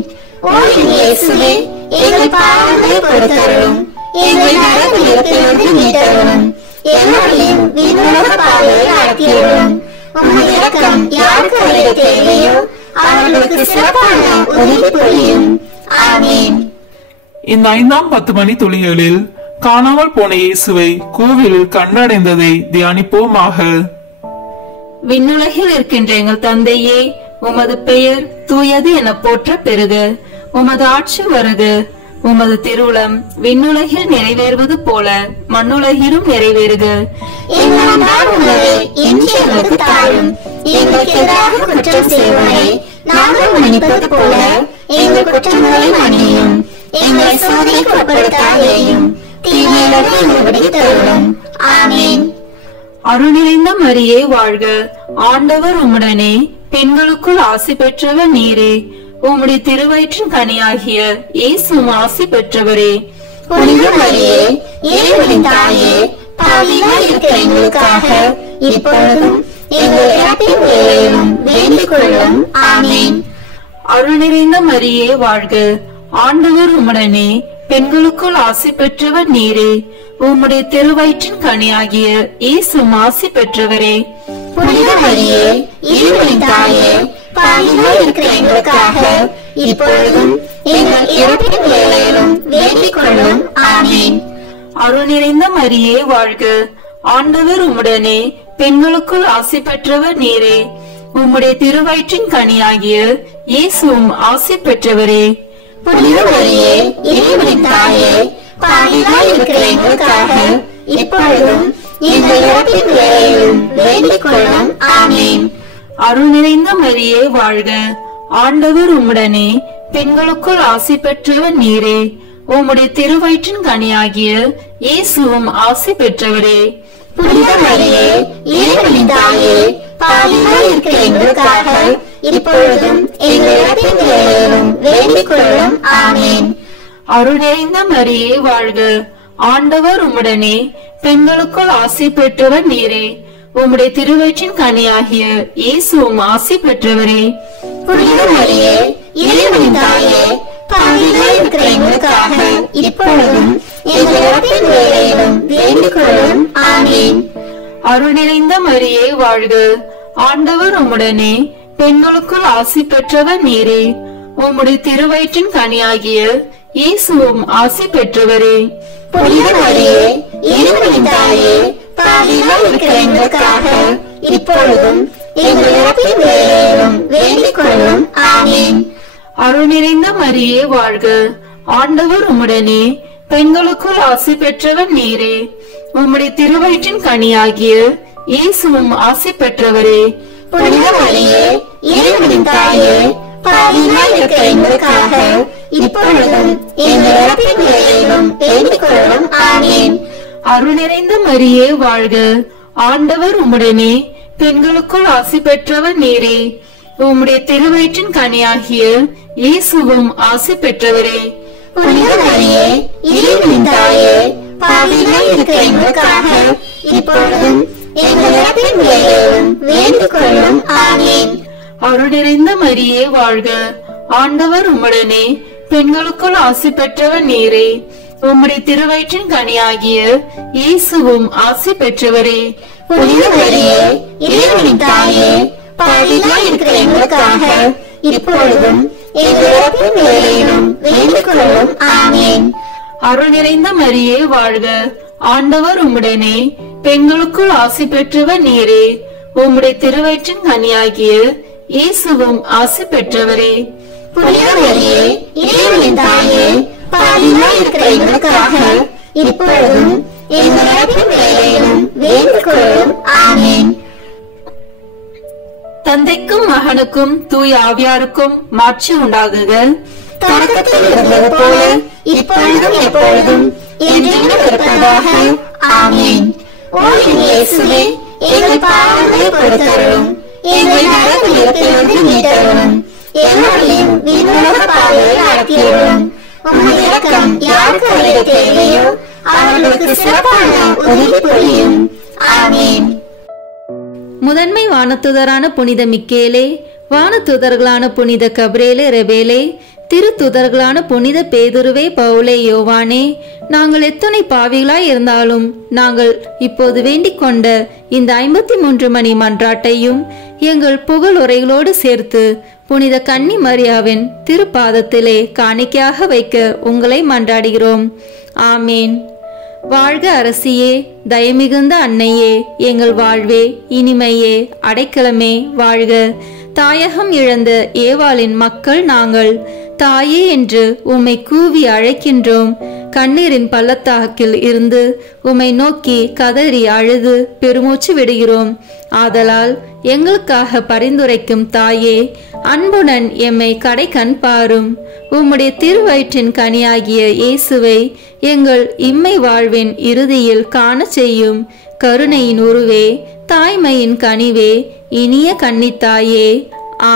ஓ என் இயேசுவே, எங்கள் பாவங்களை பொறுத்தருளும், எங்கள் நரகத்திலிருந்து மீட்டருளும், எங்களையும் விண்ணுலக பாதையை நடத்தியருளும். உமது இரக்கம் யாருக்கு அதிக தேவையோ அவர்களுக்கு சிறப்பான உதவி புரியும். ஆமென். இந்த 5ஆம் 10 மணி துளிகளில் காணாமல் போன இயேசுவை கோவிலில் கண்டடைந்ததை தியானிப்போமாக. விண்ணுலகில் இருக்கின்ற எங்கள் தந்தையே, உமது பெயர் தூயது என போற்ற பெறுக. உமது ஆட்சி வருக. உமது திருவுளம் விண்ணுலகில் நிறைவேறுவது போல மண்ணுலகிலும் நிறைவேறுக. எங்கள் அன்றாட உணவை இன்று எங்களுக்கு தாரும். எங்களுக்கு எதிராக குற்றம் செய்வோரை நாங்கள் மன்னிப்பது போல எங்கள் குற்றங்களை மன்னியும். எங்களை சோதனைக்கு உட்படுத்தாதேயும், தீமையிலிருந்து எங்களை விடுவித்தருளும். ஆமென். அருள் நிறைந்த மரியே வாழ்க, ஆண்டவர் உம்முடனே, பெண்களுக்குள் ஆசி பெற்றவர் நீரே. உம்முடைய திருவயிற்றின் கனியாகிய இயேசுவும் ஆசி பெற்றவரே. புனித மரியே, இறைவனின் தாயே, பாவிகளாய் இருக்கிற எங்களுக்காக இப்பொழுதும் எங்கள் இறப்பின் வேளையிலும் வேண்டிக் கொள்ளும். ஆமென். அருள் நிறைந்த மரியே வாழ்க, ஆண்டவர் உம்முடனே, பெண்களுக்குள் ஆசி பெற்றவர் நீரே. உம்முடைய திருவயிற்றின் கனியாகிய இயேசுவும் ஆசி பெற்றவரே. புனித மரியே, இறைவனின் தாயே, பாவிகளாய் இருக்கிற எங்களுக்காக இப்பொழுதும் எங்கள் இறப்பின் வேளையிலும் வேண்டிக் கொள்ளும். ஆமென். அருள் நிறைந்த மரியே வாழ்க, ஆண்டவர் உம்முடனே, பெண்களுக்குள் ஆசி பெற்றவர் நீரே. உம்முடைய திருவயிற்றின் கனியாகிய இயேசுவும் ஆசி பெற்றவரே. புனித மரியே, இறைவனின் தாயே, பாவிகளாய் இருக்கிற எங்களுக்காக இப்பொழுதும் எங்கள் இறப்பின் வேளையிலும் வேண்டிக் கொள்ளும். ஆமென். அருள் நிறைந்த மரியே வாழ்க, ஆண்டவர் உம்முடனே, பெண்களுக்குள் ஆசி பெற்றவர் நீரே. உம்முடைய திருவயிற்றின் கனியாகிய இயேசுவும் ஆசி பெற்றவரே. புனித மரியே, இறைவனின் தாயே, பாவிகளாய் இருக்கிற எங்களுக்காக இப்பொழுதும் எங்கள் இறப்பின் வேளையிலும் வேண்டிக் கொள்ளும். ஆமென். அருள் நிறைந்த மரியே வாழ்க, ஆண்டவர் உம்முடனே, பெண்களுக்குள் ஆசி பெற்றவர் நீரே. உம்முடைய திருவயிற்றின் கனியாகிய இயேசுவும் ஆசி பெற்றவரே. புனித மரியே, இறைவனின் தாயே, பாவிகளாய் இருக்கிற எங்களுக்காக இப்பொழுதும் எங்கள் இறப்பின் வேளையிலும் வேண்டிக் கொள்ளும். ஆமென். அருள் நிறைந்த மரியே வாழ்க, ஆண்டவர் உம்முடனே, பெண்களுக்குள் ஆசி பெற்றவர் நீரே. உம்முடைய திருவயிற்றின் கனியாகிய இயேசுவும் ஆசி பெற்றவரே. புனித மரியே, இறைவனின் தாயே, பாவிகளாய் இருக்கிற எங்களுக்காக இப்பொழுதும் எங்கள் இறப்பின் வேளையிலும் வேண்டிக் கொள்ளும். ஆமென். அருள் நிறைந்த மரியே வாழ்க, ஆண்டவர் உம்முடனே, பெண்களுக்குள் ஆசி பெற்றவர் நீரே. உம்முடைய திருவயிற்றின் கனியாகிய இயேசுவும் ஆசி பெற்றவரே. புனித மரியே, இறைவனின் தாயே, பாவிகளாய் இருக்கிற எங்களுக்காக இப்பொழுதும் எங்கள் இறப்பின் வேளையிலும் வேண்டிக் கொள்ளும். ஆமென். அருள் நிறைந்த மரியே வாழ்க, ஆண்டவர் உம்முடனே, பெண்களுக்குள் ஆசி பெற்றவர் நீரே. உம்முடைய திருவயிற்றின் கனியாகிய இயேசுவும் ஆசி பெற்றவரே. புனித மரியே, இறைவனின் தாயே, பாவிகளாய் இருக்கிற எங்களுக்காக இப்பொழுதும் எங்கள் இறப்பின் வேளையிலும் வேண்டிக் கொள்ளும். ஆமென். அருள் நிறைந்த மரியே வாழ்க, ஆண்டவர் உம்முடனே, பெண்களுக்குள் ஆசி பெற்றவர் நீரே. உம்முடைய திருவயிற்றின் கனியாகிய இயேசுவும் ஆசி பெற்றவரே. புனித மரியே, இறைவனின் தாயே, பாவிகளாய் இருக்கிற எங்களுக்காக இப்பொழுதும் எங்கள் இறப்பின் வேளையிலும் வேண்டிக் கொள்ளும். ஆமென். அருள் நிறைந்த மரியே வாழ்க, ஆண்டவர் உம்முடனே, பெண்களுக்குள் ஆசி பெற்றவர் நீரே. உம்முடைய திருவயிற்றின் கனியாகிய இயேசுவும் ஆசி பெற்றவரே. புனித மரியே, இறைவனின் தாயே, பாவிகளாய் இருக்கிற எங்களுக்காக இப்பொழுதும் எங்கள் இறப்பின் வேளையிலும் வேண்டிக் கொள்ளும். ஆமென். தந்தைக்கும் மகனுக்கும் தூய ஆவியாருக்கும் மாட்சி உண்டாகுக. தொடக்கத்தில் இருந்தது போல இப்பொழுதும் எப்பொழுதும் என்றென்றும் இருப்பதாக. ஆமென். ஓ என் இயேசுவே, எங்கள் பாவங்களை பொறுத்தருளும், எங்கள் நரகத்திலிருந்து மீட்டருளும், எங்களையும் விண்ணுலக பாதையை நடத்தியருளும். உமது இரக்கம் யாருக்கு அதிக தேவையோ அவர்களுக்கு சிறப்பான உதவி புரியும். ஆமென். முதன்மை வானத்துதரான புனித மிக்கேலே, வானத்துதர்களான புனித கபிரேலே ரெபேலே, திருத்துதர்களான புனித பேதுருவே பவுலே யோவானே, நாங்கள் எத்தனை பாவிகளாய் இருந்தாலும் நாங்கள் இப்போது வேண்டிக் கொண்ட இந்த 53 மணி மன்றாட்டையும் எங்கள் புகழுரைகளோடு சேர்த்து புனித கன்னி மரியாவின் திருப்பாதத்திலே காணிக்கையாக வைக்க உங்களை மன்றாடுகிறோம். ஆமேன். வாழ்க அரசியே, தயமிகுந்த அன்னையே, எங்கள் வாழ்வே, இனிமையே, அடைக்கலமே, வாழ்க. தாயகம் இழந்த ஏவாளின் மக்கள் நாங்கள், தாயே என்று உம்மை கூவி அழைக்கின்றோம். கண்ணீரின் பள்ளத்தாக்கில் இருந்து உம்மை நோக்கி கதறி அழுது பெருமூச்சு விடுகிறோம். ஆதலால் எங்களுக்காக பரிந்துரைக்கும் தாயே, அன்புடன் எம்மை கடை கண் பாரும். உம்முடைய திருவயிற்றின் கனியாகிய இயேசுவை எங்கள் இம்மை வாழ்வின் இறுதியில் காண செய்யும். கருணையின் உருவே, தாய்மையின் கனிவே, இனிய கன்னித்தாயே.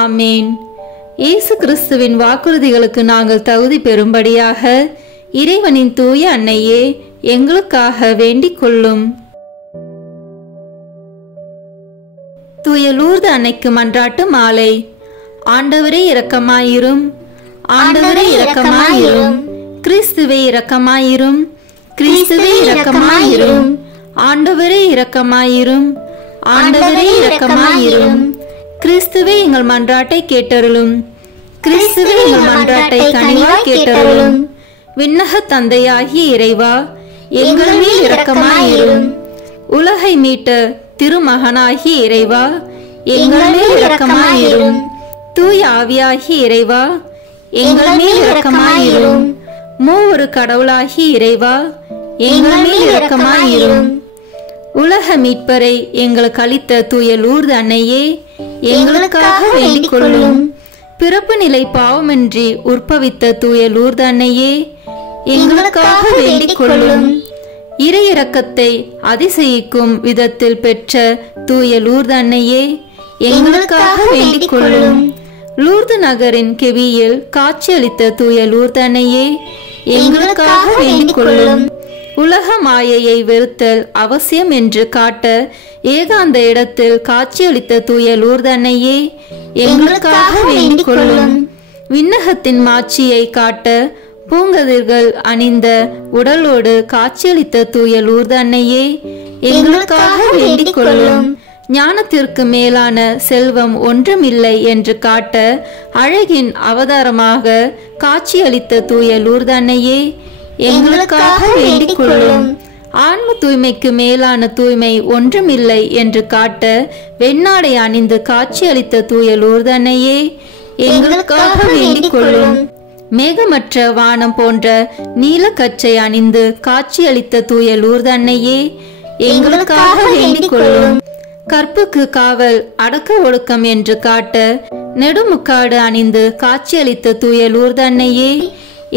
ஆமேன். இயேசு கிறிஸ்துவின் வாக்குறுதிகளுக்கு நாங்கள் தகுதி பெறும்படியாக இறைவனின் தூய அன்னையே, எங்களுக்காக வேண்டிக் கொள்ளும். தூய லூர்து அன்னைக்கு மன்றாட்டு மாலை. ஆண்டவரே இரக்கமாயிரும், ஆண்டவரே இரக்கமாயிரும், கிறிஸ்துவே இரக்கமாயிரும், கிறிஸ்துவே இரக்கமாயிரும், ஆண்டவரே இரக்கமாயிரும், ஆண்டவரே இரக்கமாயிரும். கிறிஸ்துவே எங்கள் மன்றாட்டை கேட்டருளும், கிறிஸ்துவே எங்கள் மன்றாட்டை கனிவாய் கேட்டருளும். விண்ணக தந்தையாகிய இறைவா, எங்கள் மேல் இரக்கமாயிரும். உலகை மீட்ட திருமகனாகிய இறைவா, எங்கள் மேல் இரக்கமாயிரும். தூய ஆவியாகிய இறைவா, எங்கள் மேல் இரக்கமாயிரும். மூவொரு கடவுளாகிய இறைவா, எங்கள் மேல் இரக்கமாயிரும். உலக மீட்பரை எங்களுக்கு அளித்த தூய லூர்து அன்னையே, எங்களுக்காக வேண்டிக் கொள்ளும். பிறப்பு நிலை பாவமின்றி உற்பவித்த தூய லூர்து அன்னையே, எங்களுக்காக வேண்டிக் கொள்ளும். இறை இரக்கத்தை அதிசயிக்கும் விதத்தில் பெற்ற தூய லூர்து அன்னையே, எங்களுக்காக வேண்டிக் கொள்ளும். லூர்து நகரின் கெவியில் காட்சியளித்த தூய லூர்து அன்னையே, எங்களுக்காக வேண்டிக் கொள்ளும். உலக மாயையை வெறுத்தல் அவசியம் என்று காட்ட ஏகாந்த இடத்தில் காட்சியளித்த தூய லூர்து அன்னையே, எங்களுக்காக வேண்டிக் கொள்ளும். விண்ணகத்தின் மாட்சியை காட்ட பூங்கதிர்கள் அணிந்த உடலோடு காட்சியளித்த தூய லூர்து அன்னையே, எங்களுக்காக வேண்டிக் கொள்ளும். ஞானத்திற்கு மேலான செல்வம் ஒன்றுமில்லை என்று காட்ட அழகின் அவதாரமாக காட்சியளித்த தூய லூர்து அன்னையே, எங்களுக்காக வேண்டிக் கொள்ளும். ஆன்ம தூய்மைக்கு மேலான தூய்மை ஒன்றுமில்லை என்று காட்ட வெண்ணாடை அணிந்து காட்சியளித்த தூய லூர்து அன்னையே, எங்களுக்காக வேண்டிக் கொள்ளும். மேகமற்ற வானம் போன்ற நீலக்கச்சை அணிந்து காட்சியளித்த தூய லூர்து அன்னையே, எங்களுக்காக வேண்டிக் கொள்ளும். கற்புக்கு காவல் அடக்க ஒடுக்கம் என்று காட்ட நெடுமுக்காடு அணிந்து காட்சியளித்த தூய லூர்து அன்னையே,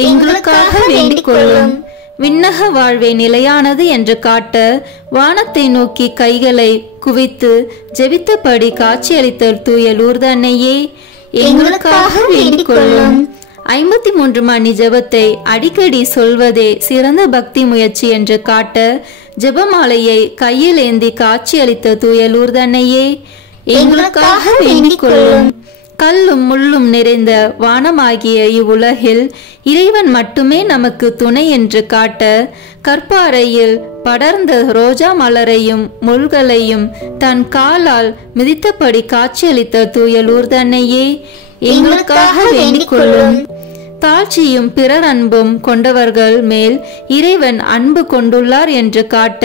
எங்களுக்காக வேண்டிக் கொள்ளும். விண்ணக வாழ்வை நிலையானது என்று காட்ட வானத்தை நோக்கி கைகளை குவித்து ஜெபித்தபடி காட்சியளித்த தூய லூர்து அன்னையே, எங்களுக்காக வேண்டிக் கொள்ளும். 53 மணி ஜெபத்தை அடிக்கடி சொல்வதே சிறந்த பக்தி முயற்சி என்று காட்ட ஜெபமாலையை கையில் ஏந்தி காட்சியளித்த தூய லூர்து அன்னையே, எங்களுக்காக வேண்டிக் கொள்ளும். கல்லும் முள்ளும் நிறைந்த வானமாகிய இவ்வுலகில் இறைவன் மட்டுமே நமக்கு துணை என்று காட்ட கற்பாறையில் படர்ந்த ரோஜா மலரையும் முள்களையும் தன் காலால் மிதித்தபடி காட்சியளித்த தூய லூர்து அன்னையே, எங்களுக்காக வேண்டிக் கொள்ளும். தாழ்ச்சியும் பிறர் அன்பும் கொண்டவர்கள் மேல் இறைவன் அன்பு கொண்டுள்ளார் என்று காட்ட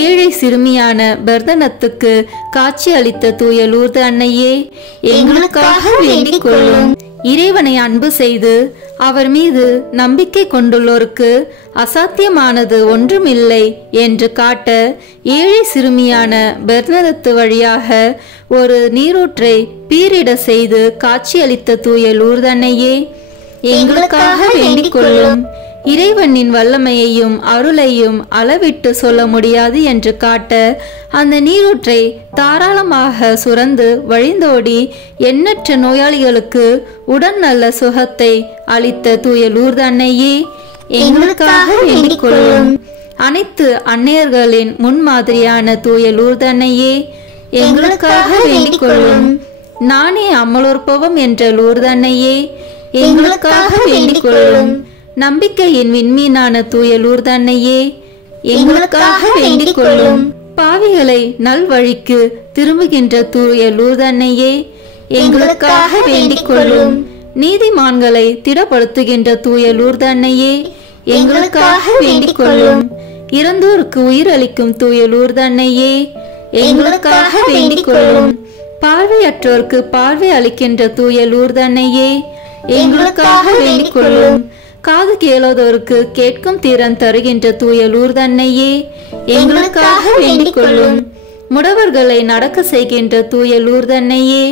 ஏழை சிறுமியான பெர்தனத்துக்கு காட்சி அளித்த தூய லூர்து அன்னையே, எங்களுக்காக வேண்டிக் கொள்ளும். இறைவனை அன்பு செய்து அவர் மீது நம்பிக்கை கொண்டுள்ளோருக்கு அசாத்தியமானது ஒன்றுமில்லை என்று காட்ட ஏழை சிறுமியான பெர்னதத்து வழியாக ஒரு நீரூற்றை பீரிட செய்து காட்சியளித்த தூய லூர்து அன்னையே, எங்களுக்காக வேண்டிக் கொள்ளும். இறைவனின் வல்லமையையும் அருளையும் அளவிட்டு சொல்ல முடியாது என்று காட்ட அந்த நீரூற்றை தாராளமாக சுரந்து வழிந்தோடி எண்ணற்ற நோயாளிகளுக்கு உடன் நல்ல சுகத்தை அளித்த தூய லூர்து அன்னையே, எங்களுக்காக வேண்டிக் கொள்ளும். அனைத்து அன்னையர்களின் முன்மாதிரியான தூய லூர்து அன்னையே, எங்களுக்காக வேண்டிக் கொள்ளும். நானே அமலோற்பவம் என்ற லூர்து அன்னையே, எங்களுக்காக வேண்டிக் கொள்ளும். நம்பிக்கையின் விண்மீனான தூய லூர்து அன்னையே, எங்களுக்காக வேண்டிக் கொள்ளும். பாவிகளை நல்வழிக்கு திரும்புகின்ற தூய லூர்து அன்னையே, எங்களுக்காக வேண்டிக் கொள்ளும். நீதிமான்களை திடப்படுத்துகின்ற தூய லூர்து அன்னையே, எங்களுக்காக வேண்டிக் கொள்ளும். இறந்தோருக்கு உயிர் அளிக்கும் தூய லூர்து அன்னையே, எங்களுக்காக வேண்டிக் கொள்ளும். பார்வையற்றோருக்கு பார்வை அளிக்கின்ற தூய லூர்து அன்னையே, எங்களுக்காக வேண்டிக் கொள்ளும். காது கேளாதோருக்கு கேட்கும் திறன் தருகின்ற தூய லூர்து அன்னையே, எங்களுக்காக வேண்டிக் கொள்ளும். முடவர்களை நடக்க செய்கின்ற தூய லூர்து அன்னையே,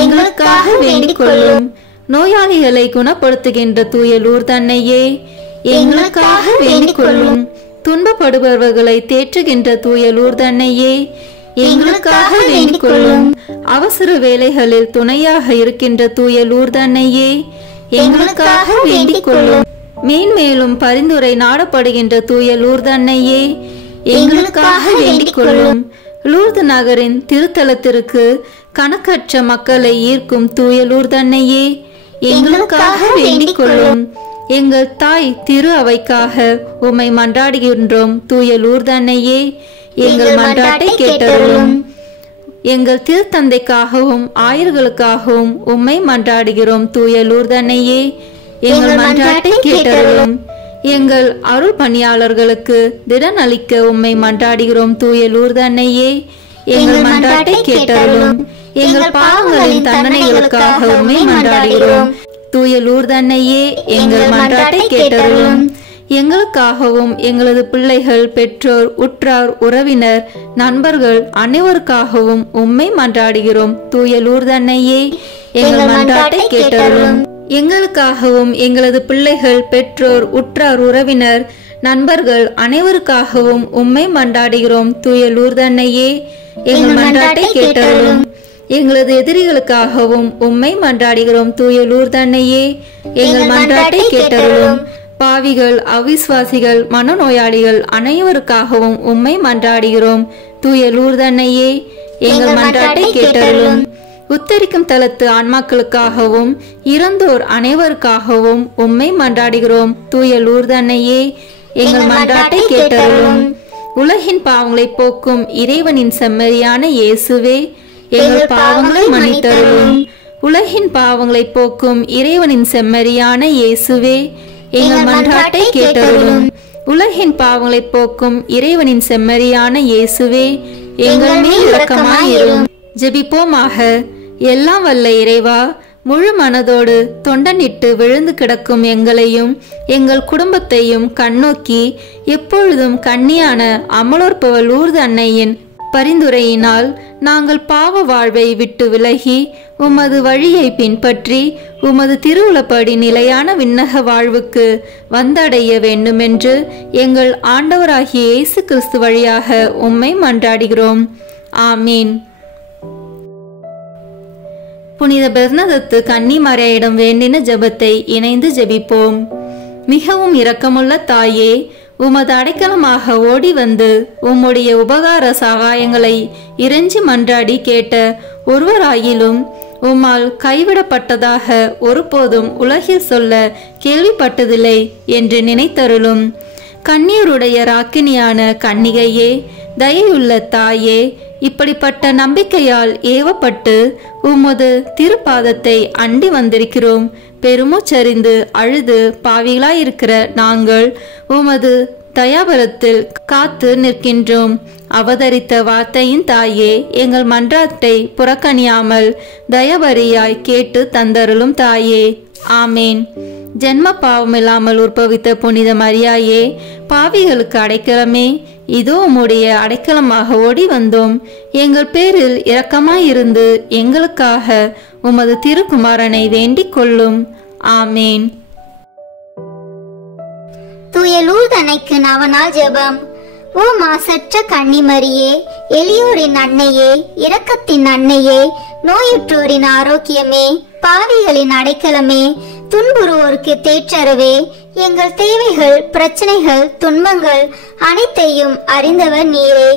எங்களுக்காக வேண்டிக் கொள்ளும். நோயாளிகளை குணப்படுத்துகின்ற தூய லூர்து அன்னையே, எங்களுக்காக வேண்டிக் கொள்ளும். துன்பப்படுபவர்களை தேற்றுகின்ற தூய லூர்து அன்னையே, எங்களுக்காக வேண்டிக் கொள்ளும். அவசர வேலைகளில் துணையாக இருக்கின்ற தூய லூர்து அன்னையே, எங்களுக்காக வேண்டிக் கொள்ளும். மேன்மேலும் பரிந்துரை நாடப்படுகின்ற தூய லூர்து அன்னையே, எங்களுக்காக வேண்டிக் கொள்ளும். லூர்து நகரின் திருத்தலத்திற்கு கணக்கற்ற மக்களை ஈர்க்கும் தூய லூர்து அன்னையே, எங்களுக்காக வேண்டிக் கொள்ளும். எங்கள் தாய் திரு அவைக்காக உம்மை மன்றாடுகின்றோம் தூய லூர்து அன்னையே, எங்கள் மன்றாட்டை கேட்டருளும். எங்கள் திருத்தந்தைக்காகவும் ஆயர்களுக்காகவும் உம்மை மன்றாடுகிறோம் தூய லூர்து அன்னையே, எங்கள் மன்றாட்டை கேட்டருளும். எங்கள் அருள் பணியாளர்களுக்கு திடன் அளிக்க உம்மை மன்றாடுகிறோம் தூய லூர்து அன்னையே, எங்கள் மன்றாட்டை கேட்டருளும். எங்கள் பாவங்களின் தண்டனைகளுக்காக உம்மை மன்றாடுகிறோம் தூய லூர்து அன்னையே, எங்கள் மன்றாட்டை கேட்டருளும். எங்களுக்காகவும் எங்களது பிள்ளைகள், பெற்றோர், உற்றார், உறவினர், நண்பர்கள் அனைவருக்காகவும் உம்மை மன்றாடுகிறோம் தூய லூர்து அன்னையே, எங்கள் மன்றாட்டை கேட்டருளும். எங்களுக்காகவும் எங்களது பிள்ளைகள், பெற்றோர், உற்றார், உறவினர், நண்பர்கள் அனைவருக்காகவும் உம்மை மன்றாடுகிறோம் தூய லூர்து அன்னையே, எங்கள் மன்றாட்டை கேட்டருளும். எங்களது எதிரிகளுக்காகவும் உம்மை மன்றாடுகிறோம். தூய லூர்து அன்னையே, எங்கள் மன்றாட்டை கேட்டருளும். பாவிகள், அவிசுவாசிகள், மனநோயாளிகள் அனைவருக்காகவும் உம்மை மன்றாடுகிறோம். தூய லூர்து அன்னையே, எங்கள் மன்றாட்டை கேட்டருளும். உத்தரிக்கும் தலத்து ஆன்மாக்களுக்காகவும் இறந்தோர் அனைவருக்காகவும் உம்மை மன்றாடுகிறோம். தூய லூர்து அன்னையே, எங்கள் மன்றாட்டை கேட்டருளும். உலகின் பாவங்களை போக்கும் இறைவனின் செம்மறியான இயேசுவே, எங்கள் பாவங்களை மன்னித்தருளும். உலகின் பாவங்களை போக்கும் இறைவனின் செம்மறியான இயேசுவே, எங்கள் மன்றாட்டை கேட்டருளும். உலகின் பாவங்களை போக்கும் இறைவனின் செம்மறியான இயேசுவே, எங்கள் மேல் இரக்கமாயிரும். ஜெபிப்போமாக. எல்லாம் வல்ல இறைவா, முழு மனதோடு தொண்டனிட்டு விழுந்து கிடக்கும் எங்களையும் எங்கள் குடும்பத்தையும் கண்ணோக்கி எப்பொழுதும் கன்னியான அமலோற்பவ லூர்து அன்னையின் பரிந்துரையினால் நாங்கள் பாவ வாழ்வை விட்டு விலகி உமது வழியை பின்பற்றி உமது திருவுளப்படி நிலையான விண்ணக வாழ்வுக்கு வந்தடைய வேண்டுமென்று எங்கள் ஆண்டவராகிய இயேசு கிறிஸ்து வழியாக உம்மை மன்றாடுகிறோம். ஆமீன். புனித பெர்னதத்து கன்னிமரியாயிடம் வேண்டின ஜெபத்தை இணைந்து ஜெபிப்போம். மிகவும் இரக்கமுள்ள தாயே, உமது அடைக்கலமாக ஓடி வந்து உம்முடைய உபகார சகாயங்களை இறைஞ்சி மன்றாடி கேட்ட ஒருவராயிலும் உம்மால் கைவிடப்பட்டதாக ஒருபோதும் உலகில் சொல்ல கேள்விப்பட்டதில்லை என்று நினைத்தருளும். கண்ணீருடைய ராக்கினியான கன்னிகையே, தயையுள்ள தாயே, இப்படிப்பட்ட நம்பிக்கையால் ஏவப்பட்டு உமது திருப்பாதத்தை அண்டி வந்திருக்கிறோம். பெருமூச்சறிந்து அழுது பாவிகளாயிருக்கிற நாங்கள் உமது தயாபரத்தில் காத்து நிற்கின்றோம். அவதரித்த வார்த்தையின் தாயே, எங்கள் மன்றாட்டை புறக்கணியாமல் தயவரியாய் கேட்டு தந்தருளும் தாயே. ஆமேன். ஜென்ம பாவமில்லாமல் உற்பவித்த புனித மரியாயே, பாவிகளுக்கு அடைக்கலமே, இதோ உம்முடைய அடைக்கலமாக ஓடி வந்தோம். எங்கள் பேரில் இரக்கமாயிருந்து எங்களுக்காக உமது திருக்குமாரனை வேண்டிக் கொள்ளும். ஆமேன். தூய லூர்து அன்னைக்கு நவநாள் ஜெபம். ஓ மாசற்ற கன்னிமரியே, எளியோரின் அன்னையே, இரக்கத்தின் அன்னையே, நோயுற்றோரின் ஆரோக்கியமே, பாவிகளின் அடைக்கலமே, துன்புறுவோருக்கு தேற்றரவே, எங்கள் தேவைகள், பிரச்சனைகள், துன்பங்கள் அனைத்தையும் அறிந்தவர் நீரே.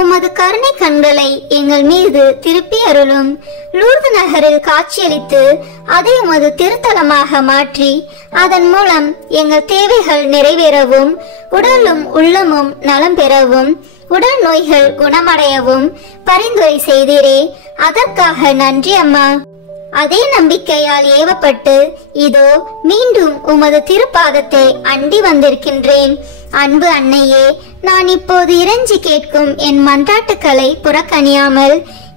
உமது கருணை கண்களை எங்கள் மீது திருப்பி அருளும். லூர்து நகரில் காட்சியளித்து அதை உமது திருத்தலமாக மாற்றி அதன் மூலம் எங்கள் தேவைகள் நிறைவேறவும், உடலும் உள்ளமும் நலம் பெறவும், உடல் நோய்கள் குணமடையவும் பரிந்துரை செய்தீரே. அதற்காக நன்றி அம்மா. அதே நம்பிக்கையால் ஏவப்பட்டு இதோ மீண்டும் உமது திருப்பாதத்தை அண்டி வந்திருக்கின்றேன். அன்பு அன்னையே, நான் இப்போது இறைஞ்சி கேட்கும் என் மன்றாட்டுக்களை புறக்கணியாமல்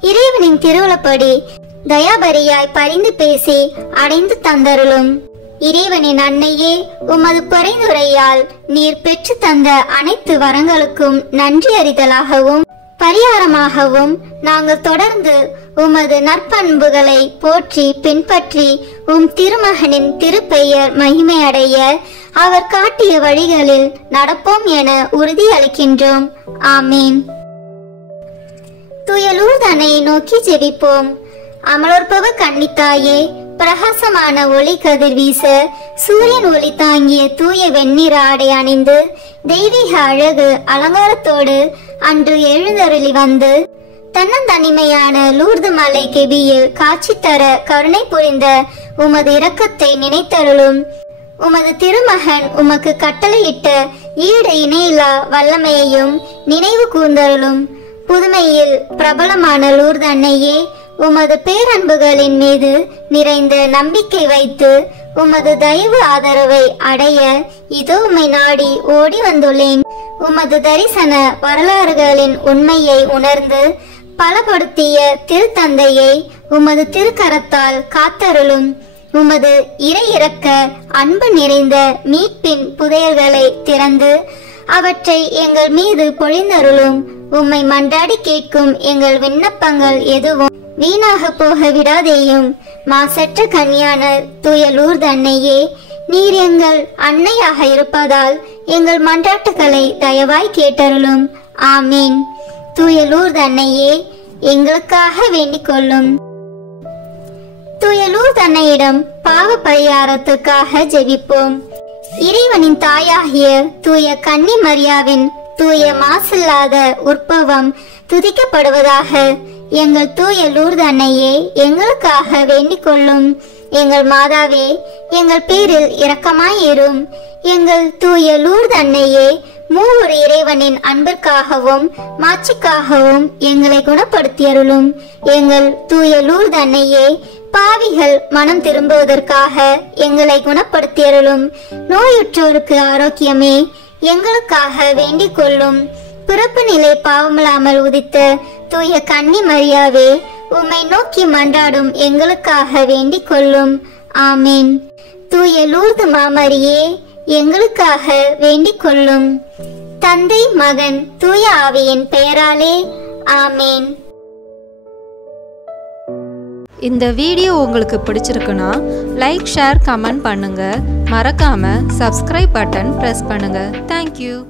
இறைவனின் திருவுளப்படி தயாபரியாய் பரிந்து பேசி அடைந்து தந்தருளும். இறைவனின் அன்னையே, உமது பரிந்துரையால் நீர் பெற்று தந்த அனைத்து வரங்களுக்கும் நன்றி அறிதலாகவும் பரிகாரமாகவும் நாங்கள் தொடர்ந்து உமது நற்பண்புகளை போற்றி பின்பற்றி உம் திருமகனின் திருப்பெயர் மகிமையடைய அவர் காட்டிய வழிகளில் நடப்போம் என உறுதி அளிக்கின்றோம். ஆமீன். தூய லூர்து அன்னையை நோக்கி ஜெபிப்போம். அமலோற்பவ கன்னித்தாயே, பிரகாசமான ஒளி கதிர் வீச சூரியன் ஒளி தாங்கிய தூய வெண்ணிற ஆடை அணிந்து தெய்வீக அழகு அலங்காரத்தோடு அன்று எழுந்தருளி வந்து தன்னந்தனிமையான லூர்து மலை கெபியில் காட்சி தர கருணை புரிந்த உமது இரக்கத்தை நினைத்தருளும். உமது திருமகன் உமக்கு கட்டளையிட்ட ஈடு இணையில்லா வல்லமையையும் நினைவு கூர்ந்தருளும். புதுமையில் பிரபலமான லூர்து அன்னையே, உமது பேரன்புகளின் மீது நிறைந்த நம்பிக்கை வைத்து உமது தயவு ஆதரவை அடைய இதோ உம்மை நாடி ஓடி வந்துள்ளேன். உமது தரிசன வரலாறுகளின் உண்மையை உணர்ந்து பலப்படுத்திய திருத்தந்தையை உமது திருக்கரத்தால் காத்தருளும். உமது இறை இறக்க அன்பு நிறைந்த மீட்பின் புதையல்களை திறந்து அவற்றை எங்கள் மீது பொழிந்தருளும். உம்மை மன்றாடி கேட்கும் எங்கள் விண்ணப்பங்கள் எதுவும் வீணாக போக விடாதேயும். மாசற்ற கன்னியான தூய லூர்து அன்னையே, நீர் எங்கள் அன்னையாக இருப்பதால் எங்கள் மன்றாட்டுகளை தயவாய் கேட்டருளும். ஆமீன். தூய லூர்து அன்னையே, எங்களுக்காக வேண்டிக் கொள்ளும். தூய லூர்து அன்னையிடம் பாவ பரிகாரத்துக்காக ஜெபிப்போம். இறைவனின் தாயாகிய தூய கன்னி மரியாவின் தூய மாசில்லாத உற்பவம் துதிக்கப்படுவதாக. எங்கள் தூய லூர்து அன்னையே, எங்களுக்காக வேண்டிக் கொள்ளும். எங்கள் மாதாவே, எங்கள் பேரில் இரக்கமாயிரும். எங்கள் தூய லூர்து அன்னையே, மூவொரு இறைவனின் அன்பிற்காகவும் மாட்சிக்காகவும் எங்களை குணப்படுத்தியருளும். எங்கள் தூய லூர்து அன்னையே, பாவிகள் மனம் திரும்புவதற்காக எங்களை குணப்படுத்தியருளும். நோயுற்றோருக்கு ஆரோக்கியமே, எங்களுக்காக வேண்டிக் கொள்ளும். பிறப்பு நிலை பாவமில்லாமல் உதித்த தூய கன்னி மரியாவே, உம்மை நோக்கி மன்றாடும் எங்களுக்காக வேண்டிக் கொள்ளும். ஆமீன். தூய லூர்து மாமரியே, எங்களுக்காக வேண்டிக் கொள்ளும். தந்தை, மகன், தூய ஆவியின் பெயராலே ஆமீன். இந்த வீடியோ உங்களுக்கு பிடிச்சிருக்குன்னா லைக், ஷேர், கமெண்ட் பண்ணுங்க. மறக்காம சப்ஸ்கிரைப் பட்டன் பிரஸ் பண்ணுங்க. தேங்க்யூ.